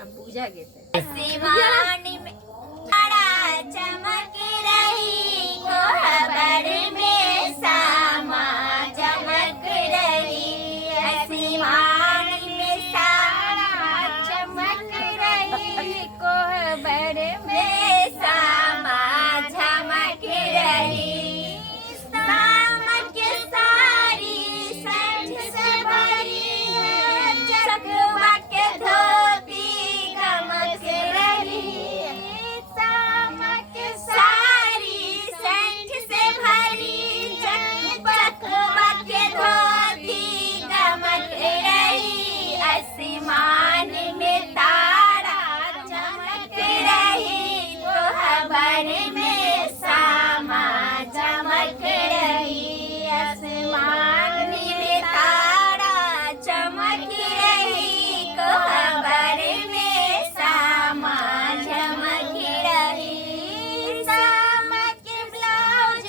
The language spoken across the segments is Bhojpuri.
हम पूजा घेते आसमानी में तारा चमक रही कोहबर में सामा चमक रही आसमान में तारा चमक रही कोहबर में सामा चमक रही सामक सारी संझ से भरी है चकमक धोती गमक रही सामक सारी संझ से भरी चकमक धोती गमक रही आसमान में तारा चमक रही कोहबर में सामा चमक रही आसमान में तारा चमक रही कोहबर में सामा चमक रही सामक ब्लाउज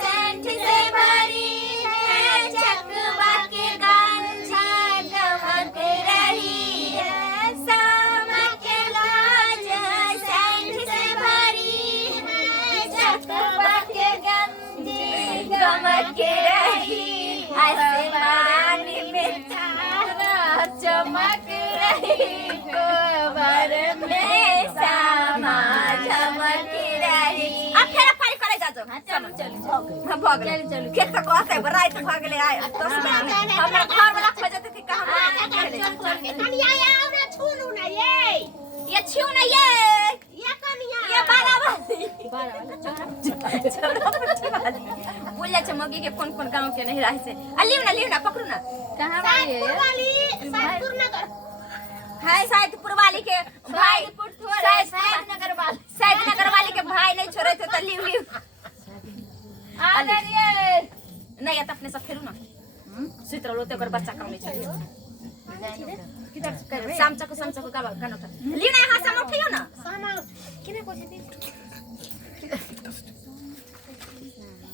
सेंट से भरी है चकमक गंजा गमक रही है सामक ब्लाउज सेंट से भरी है चकमक गंजी गमक रही आसमान में तारा चमक रही कोहबर में सामा चमक रही अब फेर पारी करे जा जो चलो चलो हम भाग ले चलो खेत तक आते बराई तक भाग ले आए तो हमरा घर वाला खोजत कि कहां कनिया आवे छूनू ना ये छू ना ये कनिया ये बारा वाली बोल जा मगी के कौन कौन गांव के नहीं रहे से लियो ना पकड़ू ना कहां वाली साइदपुर नगर हाय साइदपुर वाली के भाई साइद नगर वाली के भाई नहीं छोड़े थे तो लियो आ रे नहीं या अपने सब फेरू ना सुतरो लोते कर बच्चा काम नहीं चाहिए किधर कर सामचा को का गाना था लियो ना हां साम उठियो ना सामा किने को छे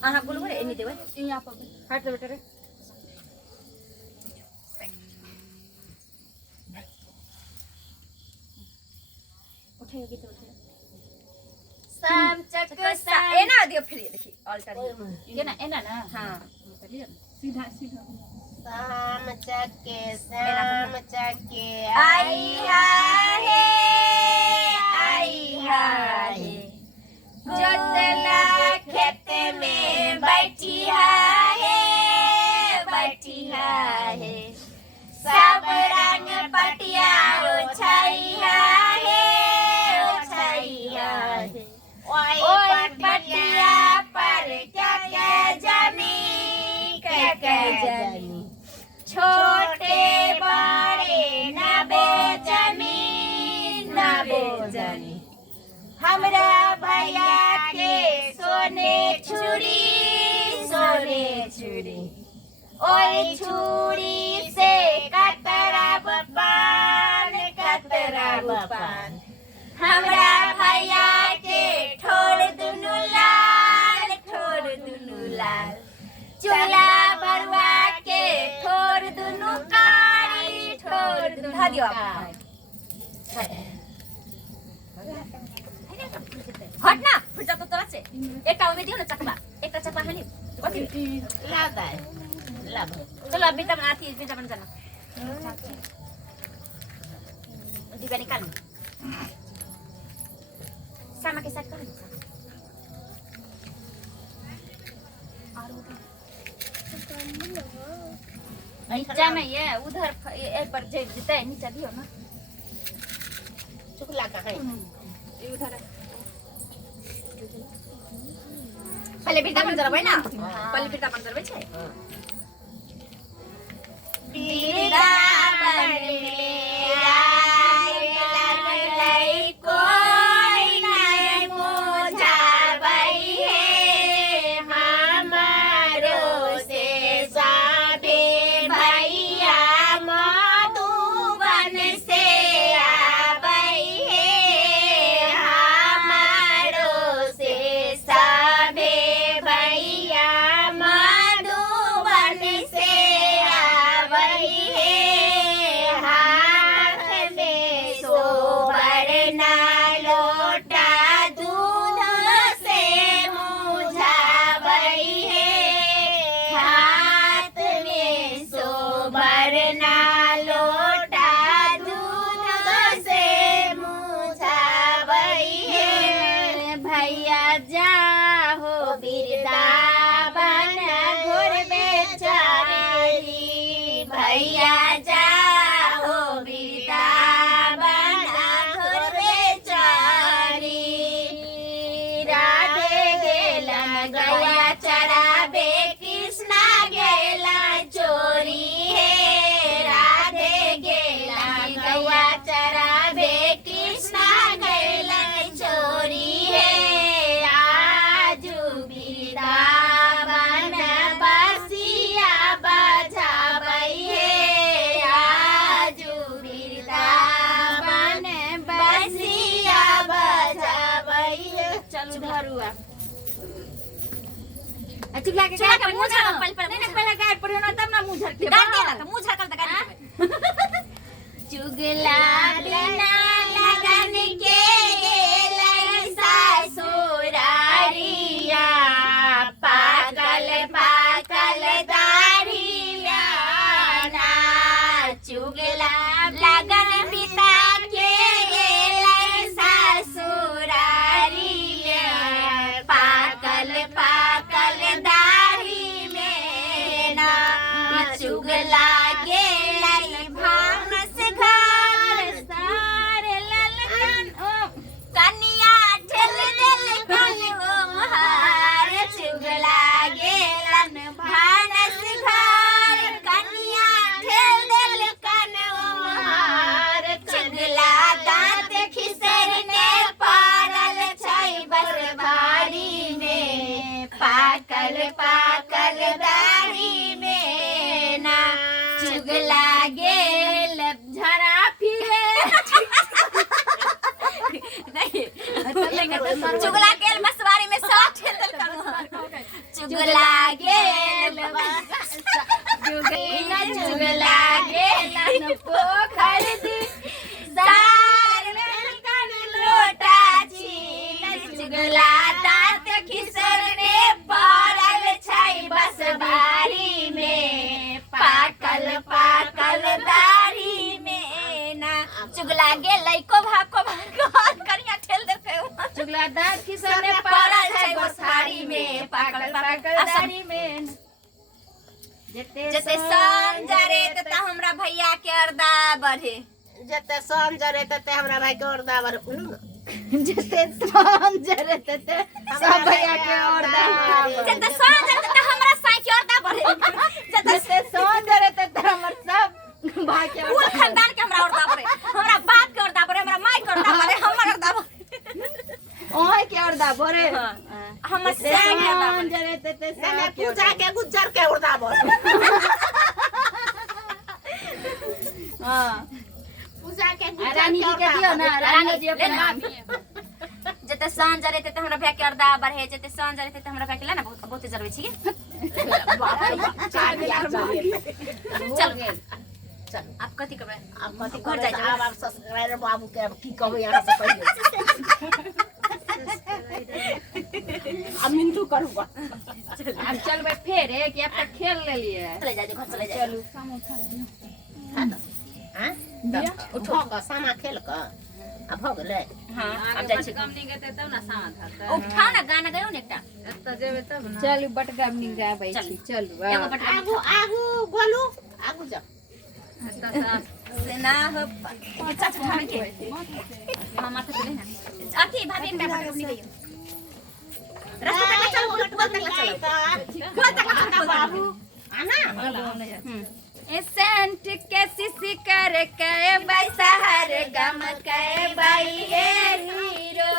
आहा बोल बोले एनी देवे यहाँ पर हट दे बेटा रे उठेगी तो उठे साम चक सा ए ना दियो फिर देखी अल्टर ये ना एना ना हां सीधा साम चके आई है जोतना खेत में बैठी है सब रंग पटिया ओछाई है ओए पटिया पर क्या जानी छोटे बड़े न बेजमी हमरा भैया के सोने छुरी ओए छुरी से कतरा पान हमरा भैया के ठोर दुनु लाल चोला बरुआ के ठोर दुनु कारी ठोर दुनु धा दियो हट ना फुट जातो तोरा से एकटा में दियो ना चकला एकटा चकला हनी ओके लाभ चलो अभी तक आती है बन जाना दीवानी कान sama के साथ कहां नीचा में ये उधर ए पर जता है नीचा दियो ना चुकला का है ये उधर पहले बेटा बन जरबै ना पहले बेटा बन जरबै छै बेटा बन ले आई लगलै कोई नहीं मोजाबै है हमारो से साबे भैया मधुबन से आबै है हमारो से साबे भैया मधुबन से आबै है धरुआ चुगला के चुगला के मुंह झाड़ पहले नहीं पहले गाय पढ़ियो ना तब ना मुंह झड़ के गाड़ देला त मुंह झाड़ कर त गाड़ी चुगला बिना लगन के लैसा सोरारिया पागल पागल दाढ़िया ना चुगला लगन बिता के लैसा सोरारिया पागल पागल दाढ़ी में ना चुगला गेल भानस घर सारे ललकन कन्या ठेल दिल कन हार चुगला गेलन भानस घर कन्या ठेल दिल कन हार चुगला दांत खिसरने पारल छै बस भारी में पाकल पाकल दाढ़ी में ना चुगला गेल झरा फिरे नहीं चुगला गेल मसवारी में साथ ठेल चुगला गेल चुगला गेल पोखर दी सार ललकन लोटा छीन चुगला दांत खिसरने पारल छै बस भारी में पाकल पाकल दाढ़ी में ना चुगला गेल लइको भाको भार करिया ठेल दे पे चुगला दांत खिसरने पारल छै बस भारी में पाकल पाकल दाढ़ी में जते संजरे तते हमरा भैया के अर्दा बढ़े जते संजरे तते हमरा भाई के औरदा बर जते संजरे तते सब भैया के औरदा जते संजरे तते हमरा साई के अर्दा बढ़े जते संजरे तते हमर सब भाई के पूरा खानदान के हमरा अर्दा बढ़े हमरा बाप के अर्दा बढ़े हमरा माई के अर्दा बढ़े हमर अर्दा बढ़े ओए के औरदा बोरे हमर से के अर्दा बढ़े संजरे तते ने पूजा के गुज्जर के औरदा बर हां पूजा के गुज्जर रानी जी के दियो ना रानी जी अपन जते संजरे तते हमरा भैया के अर्दा बढ़े जते संजरे तते हमरा भैया के ना बहुत जरूरी छी चल चल आप कथि करबे अब कथि घर कर जाय जाय अब ससुराल बाबू के अब की कहबे यहाँ से पहले अब मिंटू करूंगा अब चलबे फेर है कि अब तक खेल ले लिए चले जाए घर चले जाए चलू साम उठा हां उठो का सामा खेल का अब हो गेलै हां अब जाय छी गमनी गते तब ना सामा था उठाओ ना गाना गायो ने एकटा एत जेबे तब ना चलू बटगमनी गाबै छी चलू एगो बटका आगू आगू बोलू आगू जा से ना हो चाचा खाने के हां माथा पे ना अथी भाभी एकटा बटका नहीं गयो रास्ता तक चल बोल तक चल बोल तक बाबू आना ए सेंट के सिसी कर के बैसा हर गम के बाई ए हीरो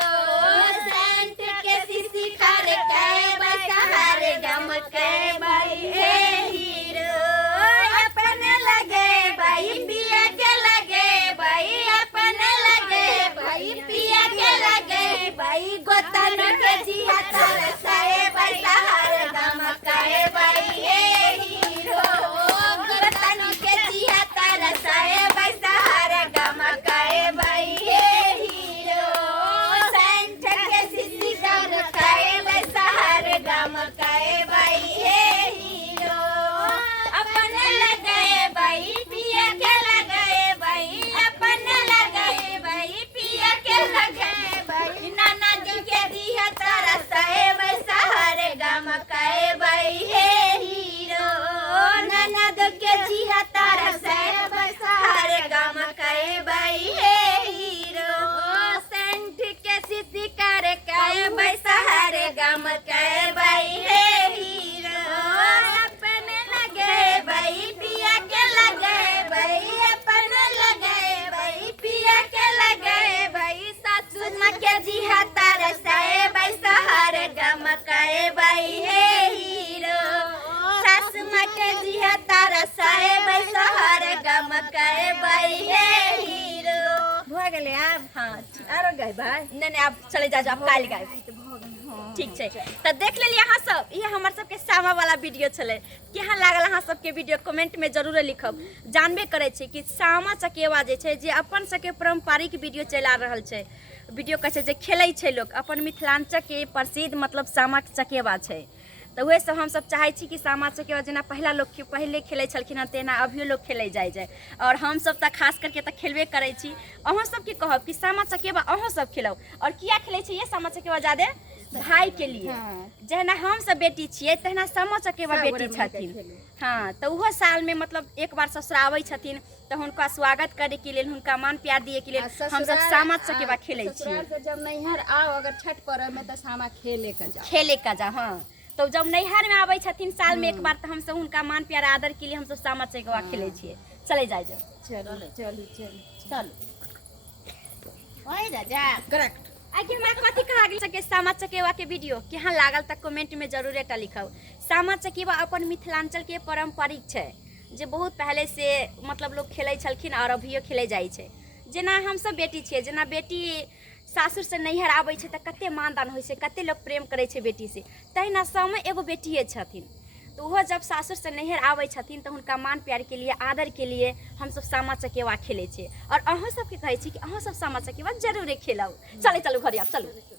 सेंट के सिसी कर के बैसा हर गम के बाई ए हीरो अपन लगे बाई पिया के लगे बाई अपन लगे बाई पिया के लगे बाई गोतन के जिया तरसाए बैसा हर गम के बाई ए हीरो गोतन के जिया तरसाए बैसा हर गम के बाई ए हीरो सेंट के सिसी कर के बैसा हर गम के बाई ए हीरो अपन लगे बाई पिया के लगे बाई अपन लगे बाई पिया के लगे बाई नाना जी के दिया तरसाए बैसा हर गम के बाई ए हीरो नाना दो के जिया तरसाए बैसा हर गम के बाई ए हीरो सेंट के सिसी कर के बैसा हर गम के बाई ए हीरो अपन लगे बाई पिया के लगे बाई अपन लगे बाई पिया के लगे बाई सासू माँ के जिया तरसाए बैसा हर गम के बाई ए हीरो सासू माँ के जिया तरसाए बैसा हर गम के बाई ए हीरो हो गेले अब हाँ आरो गए भाई नहीं आप चले जाओ आप काल गाय ठीक छै तऽ देख लेलिए अहाँ सब ये हमर सबके सामा वाला वीडियो छलै केहन लागल अहाँ सबके वीडियो कमेंट में जरूर लिखब जानबे करै छै कि सामा चकेवा जे छै जे अपन सबके पारंपरिक वीडियो चला रहल छै वीडियो कहै छै जे खेलै छै लोग अपन मिथिलांचल के प्रसिद्ध मतलब सामा चकेवा छै तो वही सब हम सब चाहे छी कि सामा चकेवा जेना पहले खेलै छलखिन तेना अभियो लोग खेलै जाए और हम सब त खास करके त खेलबे करै छी अहाँ सब की कहब कि सामा चकेवा अहाँ सब खेलाउ और किया खेलै छी ये सामा चकेवा ज्यादा भाई के लिए जेना हम सब बेटी छियै तहना सामा चकेवा बेटी छथिन हाँ तो वो साल में मतलब एक बार ससुर आबै छथिन तो उनका स्वागत करे के लिए उनका मान प्यार दिए के लिए हम सब सामा चकेवा खेलै छी जब नैहर आओ अगर छठ पर्व में तो सामा खेले का जा हाँ तो जब नैहर में आबै छथिन साल में एक बार तो हम सब उनका मान प्यार आदर के लिए हम सब सामा चकेवा खेलै छियै चले जाए चल ओए राजा करेक्ट आगे हमरा कथी कहा गेल सके सामा चकेवा के वीडियो केहन लागल त कमेंट में जरूर एटा लिखब सामा चकेवा अपन मिथिलांचल के पारंपरिक छै जे बहुत पहले से मतलब लोग खेलै छलखिन और अभियो खेले जाइ छै जेना हम सब बेटी छियै जेना बेटी सासुर से नैहर आबै छै त कते मानदान होइ छै कते लोग प्रेम करै छै बेटी से तहिना सबमे एगो बेटिए छथिन तो वो जब सासुर से नैहर आबै छथिन तो उनका मान प्यार के लिए आदर के लिए हम सब सामा चकेवा खेलै छियै और अहाँ सबके कहै छी कि अहाँ सब सामा चकेवा जरूर खेलाउ चले चलू घरे आप चलू